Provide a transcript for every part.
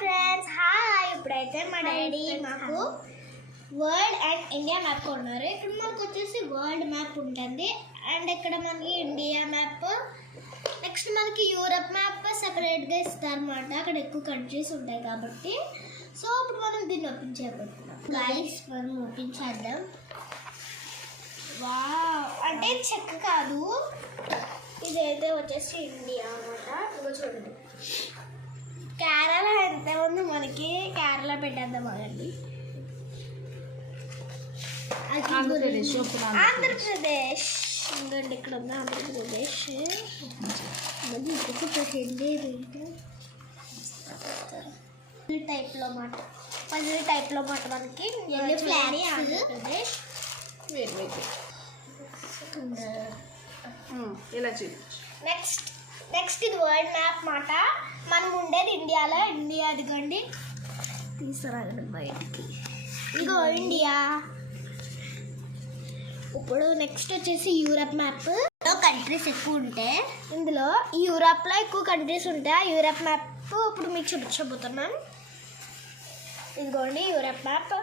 Friends hi. ఇప్పుడైతే మా daddy మాకు వరల్డ్ అండ్ ఇండియా మ్యాప్ కొన్నారు. ఇక్కడ మనకు వచ్చేసి వరల్డ్ మ్యాప్ ఉంటుంది అండ్ ఇక్కడ మనకి ఇండియా మ్యాప్, నెక్స్ట్ మనకి యూరప్ మ్యాప్ సెపరేట్గా ఇస్తారన్నమాట. అక్కడ ఎక్కువ కంట్రీస్ ఉంటాయి కాబట్టి. సో ఇప్పుడు మనం దీన్ని ఓపెన్ చేయబోతున్నాం. గైస్ మనం ఓపెన్ చేద్దాం. వావ్, అంటే చెక్క కాదు, ఇదైతే వచ్చేసి ఇండియా అన్నమాట. ఇదిగో చూడండి, కేరళ ఎంత ఉంది మనకి, కేరళ పెట్టేద్దాం అదండి. ఆంధ్రప్రదేశ్ ఇంకండి, ఇక్కడ ఉంది ఆంధ్రప్రదేశ్. టైప్లో మాట, పజిల్ టైప్లో మాట మనకి ఆంధ్రప్రదేశ్. ఇలా చూపించు. నెక్స్ట్ ఇది వరల్డ్ మ్యాప్ మాట. మనం ఉండేది ఇండియాలో. ఇండియా అదిగోండి, తీసుకురాగండి బయటికి. ఇదిగో ఇండియా. ఇప్పుడు నెక్స్ట్ వచ్చేసి యూరప్ మ్యాప్. కంట్రీస్ ఎక్కువ ఉంటాయి ఇందులో. యూరప్లో ఎక్కువ కంట్రీస్ ఉంటాయి. ఆ యూరప్ మ్యాప్ ఇప్పుడు మీకు చూపించబోతున్నాను. ఇదిగోండి యూరప్ మ్యాప్.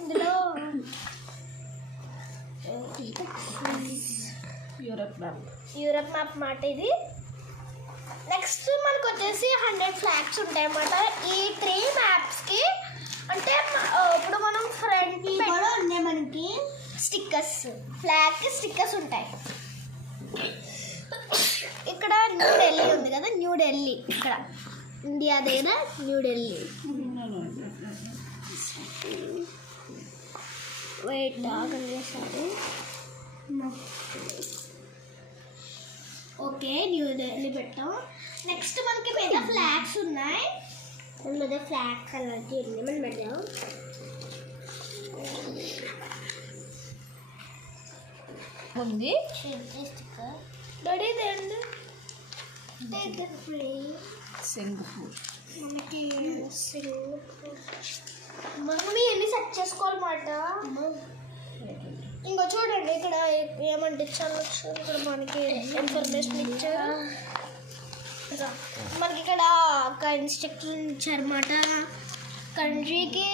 ఇందులో యూరప్ మ్యాప్ మాట ఇది. నెక్స్ట్ మనకు వచ్చేసి 100 ఫ్లాగ్స్ ఉంటాయి అన్నమాట ఈ 3 మ్యాప్స్కి. అంటే ఇప్పుడు మనం ఫ్రంట్ ఉన్నాయి మనకి స్టిక్కర్స్, ఫ్లాగ్కి స్టిక్కర్స్ ఉంటాయి. ఇక్కడ న్యూ ఢిల్లీ ఉంది కదా, న్యూ ఢిల్లీ ఇక్కడ ఇండియా దగ్గర న్యూ ఢిల్లీ. వెయిట్ ఆగండి. ఓకే, న్యూ ఢిల్లీ పెట్టాం. నెక్స్ట్ మనకి పెద్ద ఫ్లాగ్స్ ఉన్నాయి. మీద ఫ్లాగ్ కలర్కి మనం పెట్టాం. ఉంది డాడీ దండి సింగపూర్. మనకి సింగపూర్ మమ్మీ ఎన్ని సెట్ చేసుకోవాలన్నమాట. ఇంకో చూడండి, ఇక్కడ ఏమంటే ఇచ్చారు, ఇక్కడ మనకి ఇన్ఫర్మేషన్ ఇచ్చారు. మనకి ఇక్కడ ఒక ఇన్స్ట్రక్షన్ ఇచ్చారన్నమాట. కంట్రీకి